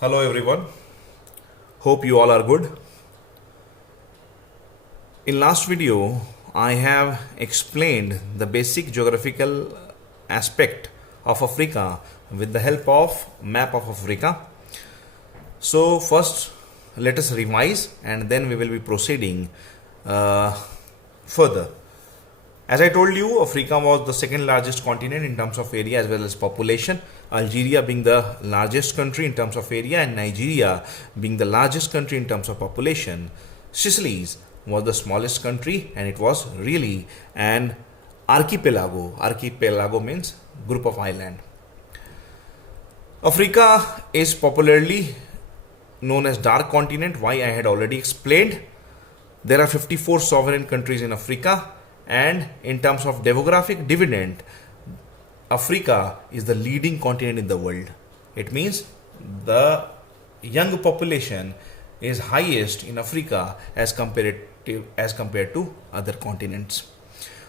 Hello everyone. Hope you all are good. In last video, I have explained the basic geographical aspect of Africa with the help of map of Africa. So first, let us revise and then we will be proceeding uh, further. As I told you, Africa was the second largest continent in terms of area as well as population. Algeria being the largest country in terms of area and Nigeria being the largest country in terms of population. Sicily was the smallest country and it was really an archipelago. Archipelago means group of island. Africa is popularly known as dark continent. Why I had already explained. There are 54 sovereign countries in Africa, and in terms of demographic dividend, Africa is the leading continent in the world. It means the young population is highest in Africa as compared to other continents.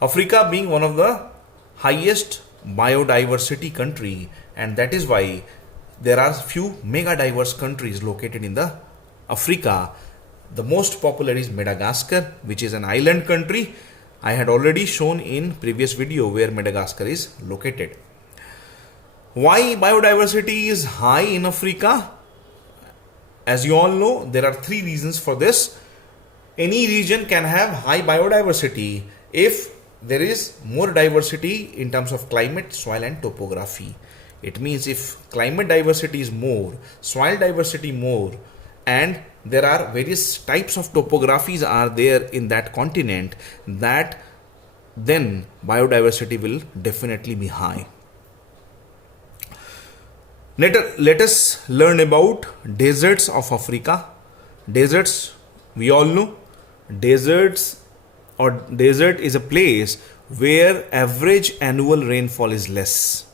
Africa being one of the highest biodiversity country, and that is why there are few mega diverse countries located in the Africa. The most popular is Madagascar, which is an island country. I had already shown in previous video where Madagascar is located. Why biodiversity is high in Africa? As you all know, there are three reasons for this. Any region can have high biodiversity if there is more diversity in terms of climate, soil and topography. It means if climate diversity is more, soil diversity more, and there are various types of topographies are there in that continent, that then biodiversity will definitely be high. Let us learn about deserts of Africa. Deserts, we all know, deserts or desert is a place where average annual rainfall is less.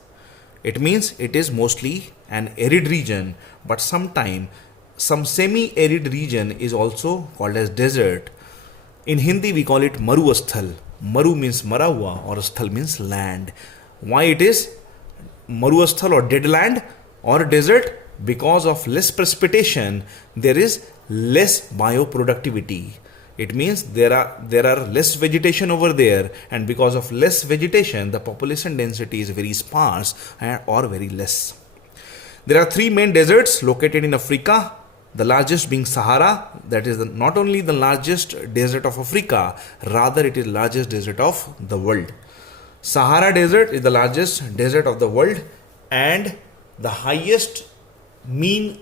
It means it is mostly an arid region, but sometimes some semi-arid region is also called as desert. In Hindi we call it Marusthal. Maru means mara hua or sthal means land. Why it is Marusthal or dead land or desert? Because of less precipitation, there is less bioproductivity. It means there are less vegetation over there, and because of less vegetation, the population density is very sparse or very less. There are three main deserts located in Africa. The largest being Sahara, that is not only the largest desert of Africa, rather it is largest desert of the world. Sahara desert is the largest desert of the world, and the highest mean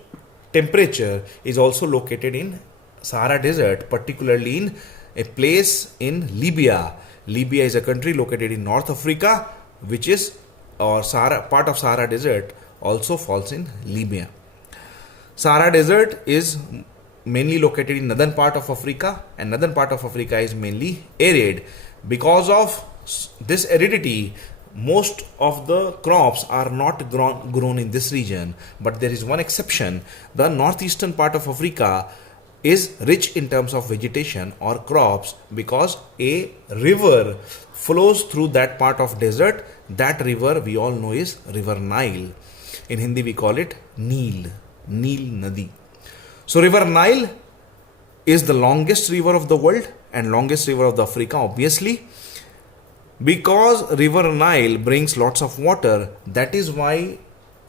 temperature is also located in Sahara desert, particularly in a place in Libya. Libya is a country located in North Africa, which is or Sahara, part of Sahara desert also falls in Libya. Sahara desert is mainly located in northern part of Africa, and northern part of Africa is mainly arid. Because of this aridity, most of the crops are not grown in this region, but there is one exception. The northeastern part of Africa is rich in terms of vegetation or crops because a river flows through that part of desert. That river we all know is river Nile. In Hindi we call it Neel Nadi. So river Nile is the longest river of the world and longest river of the Africa, obviously. Because river Nile brings lots of water, that is why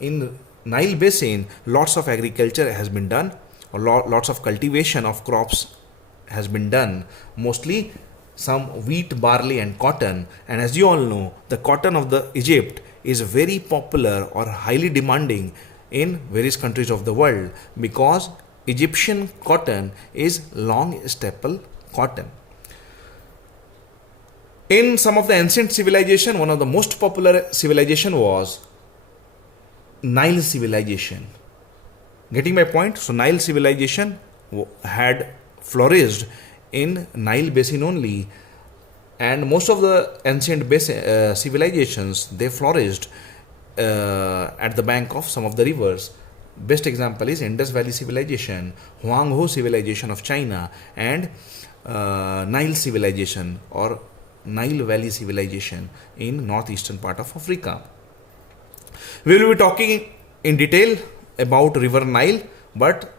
in Nile basin lots of agriculture has been done, or lots of cultivation of crops has been done, mostly some wheat, barley and cotton. And as you all know, the cotton of the Egypt is very popular or highly demanding in various countries of the world because Egyptian cotton is long staple cotton. In some of the ancient civilization, one of the most popular civilization was Nile civilization. Getting my point? So Nile civilization had flourished in Nile basin only, and most of the ancient basin, civilizations, they flourished at the bank of some of the rivers. Best example is Indus Valley civilization, Huang Ho civilization of China, and Nile civilization or Nile Valley civilization in northeastern part of Africa. We will be talking in detail about River Nile, but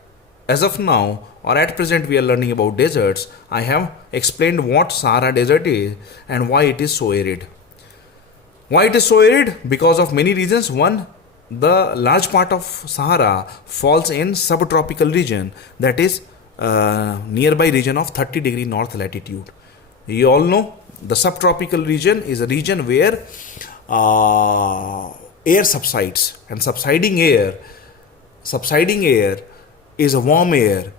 as of now or at present we are learning about deserts. I have explained what Sahara Desert is and why it is so arid. Why it is so arid? Because of many reasons. One, the large part of Sahara falls in subtropical region, that is nearby region of 30 degree north latitude. You all know the subtropical region is a region where air subsides, and subsiding air is a warm air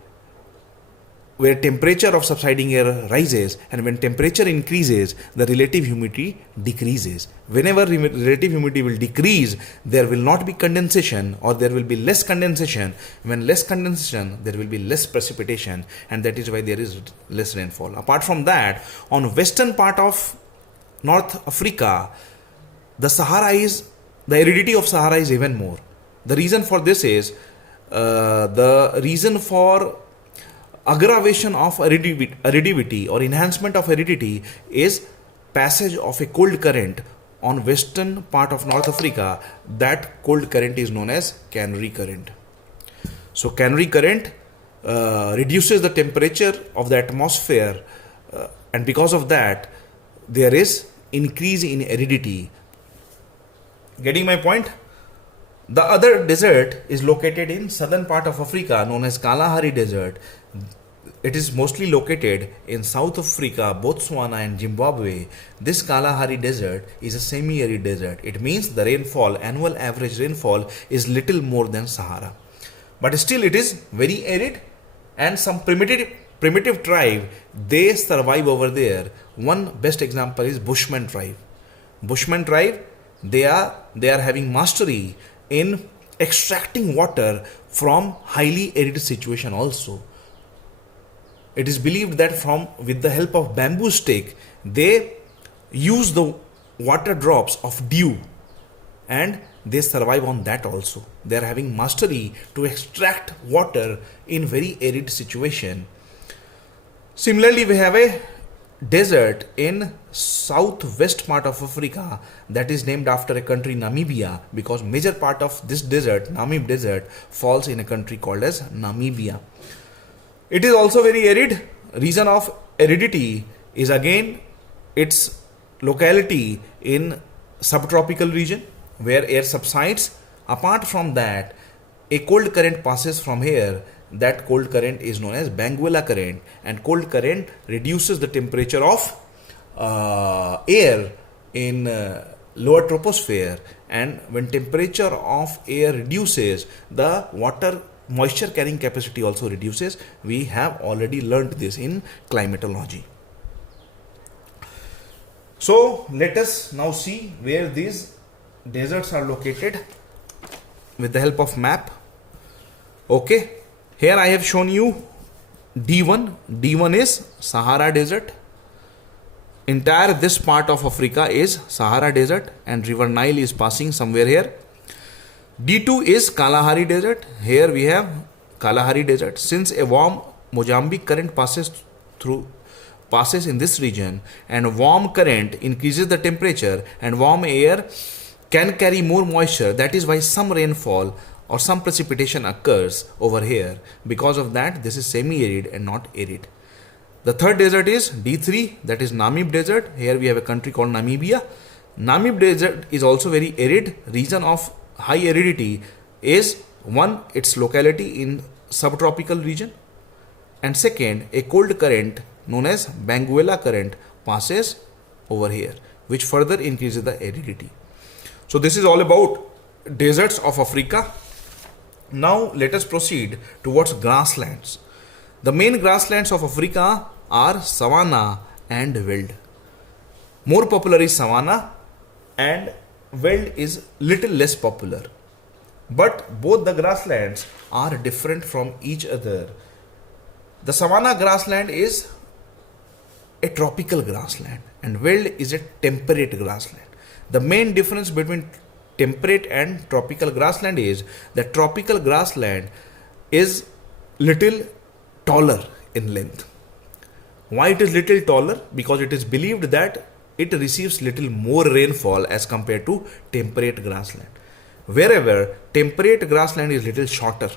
where temperature of subsiding air rises, and when temperature increases the relative humidity decreases. Whenever relative humidity will decrease, there will not be condensation, or there will be less condensation. When less condensation, there will be less precipitation, and that is why there is less rainfall. Apart from that, on western part of North Africa, the aridity of Sahara is even more. The reason for this is the reason for aggravation of aridity or enhancement of aridity is passage of a cold current on western part of North Africa. That cold current is known as Canary Current. So Canary Current reduces the temperature of the atmosphere, and because of that there is increase in aridity. Getting my point? The other desert is located in southern part of Africa, known as Kalahari Desert. It is mostly located in South Africa, Botswana and Zimbabwe. This Kalahari Desert is a semi-arid desert. It means the rainfall, annual average rainfall, is little more than Sahara. But still it is very arid, and some primitive tribe, they survive over there. One best example is Bushman tribe. Bushman tribe, they are having mastery in extracting water from highly arid situation also. It is believed that with the help of bamboo stick, they use the water drops of dew, and they survive on that also. They are having mastery to extract water in very arid situation. Similarly, we have a desert in southwest part of Africa that is named after a country, Namibia, because major part of this desert, Namib Desert, falls in a country called as Namibia. It is also very arid. Reason of aridity is again its locality in subtropical region where air subsides. Apart from that, a cold current passes from here. That cold current is known as Benguela current, and cold current reduces the temperature of air in lower troposphere, and when temperature of air reduces, the water moisture carrying capacity also reduces. We have already learnt this in climatology. So let us now see where these deserts are located with the help of map. Okay, here I have shown you D1. D1 is Sahara Desert. Entire this part of Africa is Sahara Desert, and River Nile is passing somewhere here. D2 is Kalahari Desert. Here we have Kalahari Desert. Since a warm Mozambique current passes in this region, and warm current increases the temperature, and warm air can carry more moisture, that is why some rainfall or some precipitation occurs over here. Because of that, this is semi-arid and not arid. The third desert is D3, that is Namib Desert. Here we have a country called Namibia. Namib Desert is also very arid. Reason of high aridity is one, its locality in subtropical region, and second, a cold current known as Benguela current passes over here, which further increases the aridity. So this is all about deserts of Africa. Now let us proceed towards grasslands. The main grasslands of Africa are savanna and veld. More popular is savanna, and veld is little less popular. But both the grasslands are different from each other. The savanna grassland is a tropical grassland, and veld is a temperate grassland. The main difference between temperate and tropical grassland is that tropical grassland is little taller in length. Why it is little taller? Because it is believed that it receives little more rainfall as compared to temperate grassland. wherever temperate grassland is little shorter.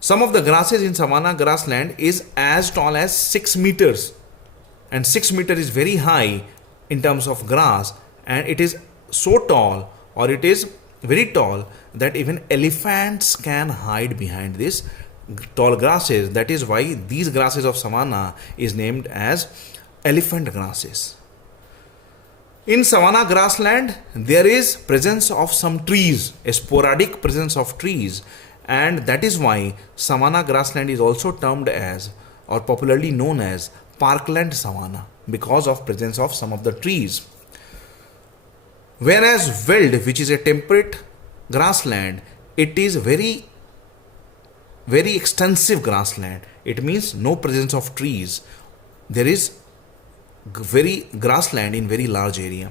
Some of the grasses in savanna grassland is as tall as 6 meters, and 6 meter is very high in terms of grass, and it is so tall, or it is very tall, that even elephants can hide behind this tall grasses. That is why these grasses of savanna is named as elephant grasses. In savanna grassland, there is presence of some trees, a sporadic presence of trees, and that is why savanna grassland is also termed as, or popularly known as, parkland savanna, because of presence of some of the trees. Whereas veld, which is a temperate grassland, it is very extensive grassland. It means no presence of trees. There is very grassland in very large area.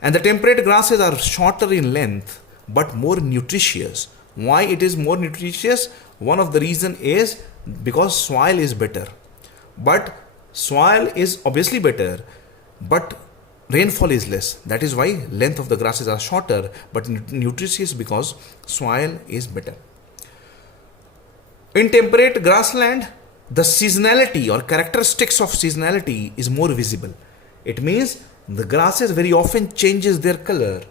And the temperate grasses are shorter in length but more nutritious. Why it is more nutritious? One of the reason is because soil is better. But soil is obviously better, but rainfall is less. That is why length of the grasses are shorter but nutritious, because soil is better. In temperate grassland, the seasonality or characteristics of seasonality is more visible. It means the grasses very often changes their color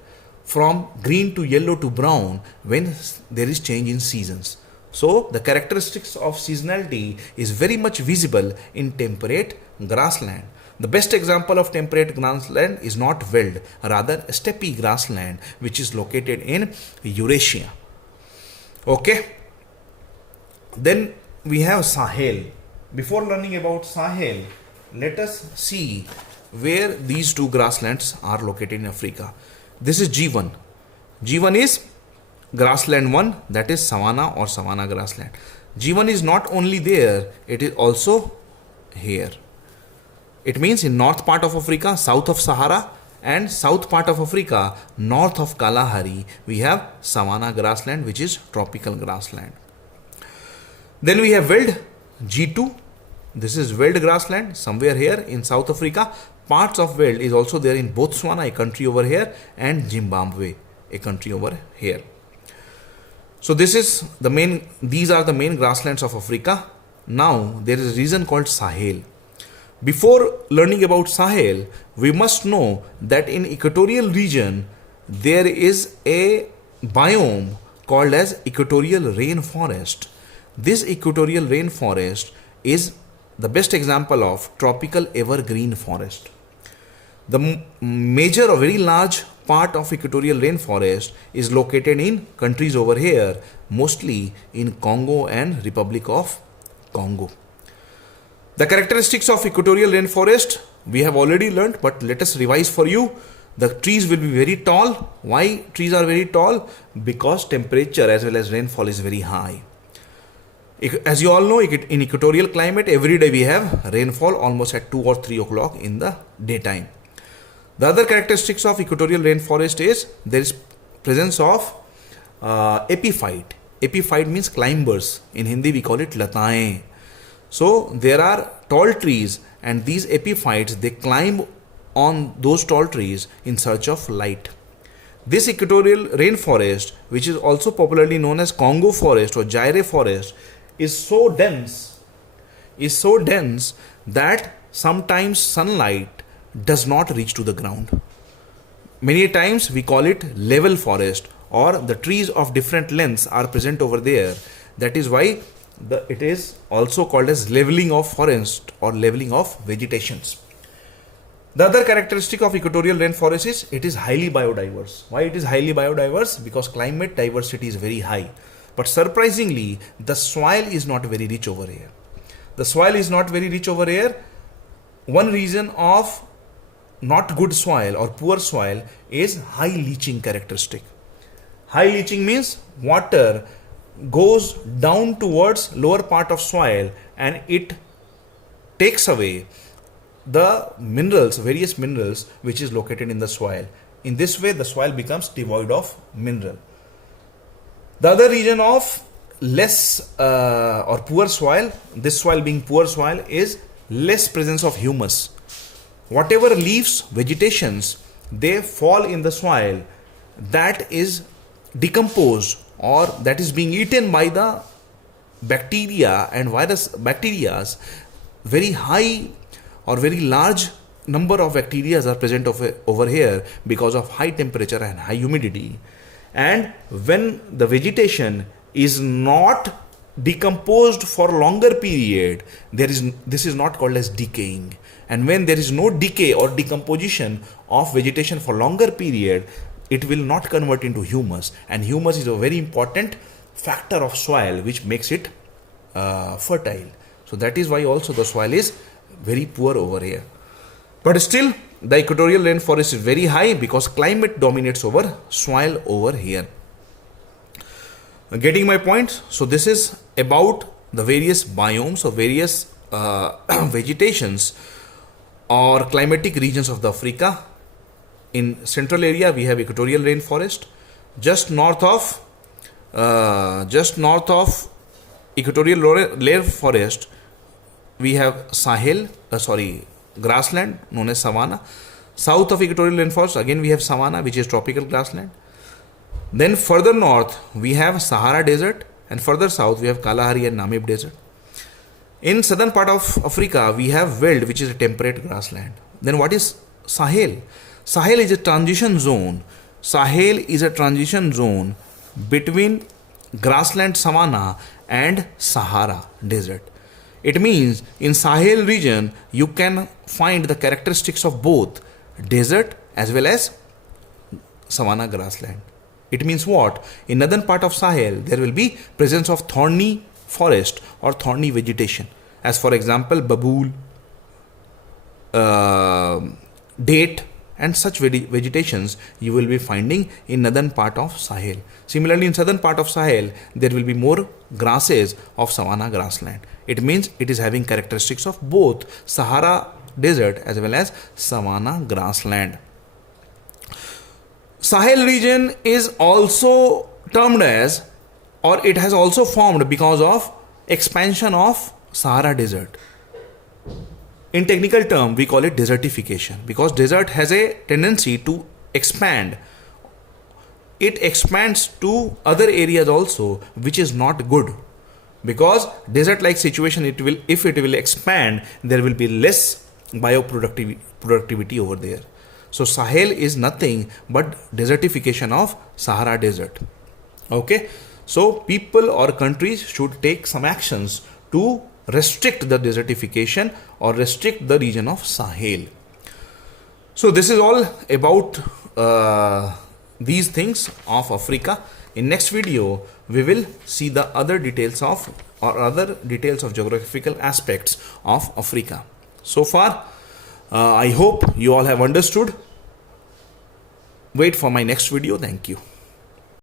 from green to yellow to brown when there is change in seasons. So the characteristics of seasonality is very much visible in temperate grassland. The best example of temperate grassland is not veld, rather steppe grassland, which is located in Eurasia. Okay. Then we have Sahel. Before learning about Sahel, let us see where these two grasslands are located in Africa. This is G1. G1 is grassland 1, that is savanna or savanna grassland. G1 is not only there, it is also here. It means in north part of Africa, south of Sahara, and south part of Africa, north of Kalahari, we have savanna grassland, which is tropical grassland. Then we have veld, G2. This is veld grassland somewhere here in South Africa. Parts of veld is also there in Botswana, a country over here, and Zimbabwe, a country over here. So these are the main grasslands of Africa. Now there is a region called Sahel. Before learning about Sahel, we must know that in equatorial region there is a biome called as equatorial rainforest. This equatorial rainforest is the best example of tropical evergreen forest. The major or very large part of equatorial rainforest is located in countries over here, mostly in Congo and Republic of Congo. The characteristics of equatorial rainforest we have already learned, but let us revise for you. The trees will be very tall. Why trees are very tall? Because temperature as well as rainfall is very high. As you all know, in equatorial climate, every day we have rainfall almost at 2 or 3 o'clock in the daytime. The other characteristics of equatorial rainforest is there is presence of epiphyte. Epiphyte means climbers. In Hindi we call it lataएं. So there are tall trees, and these epiphytes, they climb on those tall trees in search of light. This equatorial rainforest, which is also popularly known as Congo forest or Zaire forest, is so dense that sometimes sunlight does not reach to the ground. Many times we call it level forest, or the trees of different lengths are present over there. That is why it is also called as leveling of forest or leveling of vegetations. The other characteristic of equatorial rainforest is it is highly biodiverse. Why it is highly biodiverse? Because climate diversity is very high. But surprisingly, the soil is not very rich over here. The soil is not very rich over here. One reason of not good soil or poor soil is high leaching characteristic. High leaching means water goes down towards lower part of soil and it takes away the minerals, various minerals which is located in the soil. In this way, the soil becomes devoid of mineral. The other region of less or poor soil, this soil being poor soil, is less presence of humus. Whatever leaves, vegetations, they fall in the soil, that is decomposed or that is being eaten by the bacteria and virus bacterias. Very high or very large number of bacteria are present over here because of high temperature and high humidity. And when the vegetation is not decomposed for longer period, this is not called as decaying. And when there is no decay or decomposition of vegetation for longer period, it will not convert into humus, and humus is a very important factor of soil which makes it fertile. So that is why also the soil is very poor over here. But still the equatorial rainforest is very high because climate dominates over soil over here. Getting my point? So this is about the various biomes or various vegetations or climatic regions of the Africa. In central area we have equatorial rainforest. Just north of equatorial rainforest we have grassland known as savanna. South of equatorial rainforest again we have savanna, which is tropical grassland. Then further north we have Sahara desert, and further south we have Kalahari and Namib desert. In southern part of Africa we have veld, which is a temperate grassland. Then what is Sahel? Sahel is a transition zone. Sahel is a transition zone between grassland savanna and Sahara desert. It means in Sahel region you can find the characteristics of both desert as well as savanna grassland. It means what? In northern part of Sahel there will be presence of thorny forest or thorny vegetation, as for example babool, date and such vegetations you will be finding in northern part of Sahel. Similarly in southern part of Sahel there will be more grasses of savanna grassland. It means it is having characteristics of both Sahara desert as well as savanna grassland. Sahel region is also termed as, or it has also formed because of expansion of Sahara desert. In technical term we call it desertification, because desert has a tendency to expand. It expands to other areas also, which is not good, because desert like situation, if it will expand, there will be less bioproductivity over there. So Sahel is nothing but desertification of Sahara desert. Okay, so people or countries should take some actions to restrict the desertification or restrict the region of Sahel. So this is all about these things of Africa. In next video we will see the other details of geographical aspects of Africa. So far I hope you all have understood. Wait for my next video. Thank you.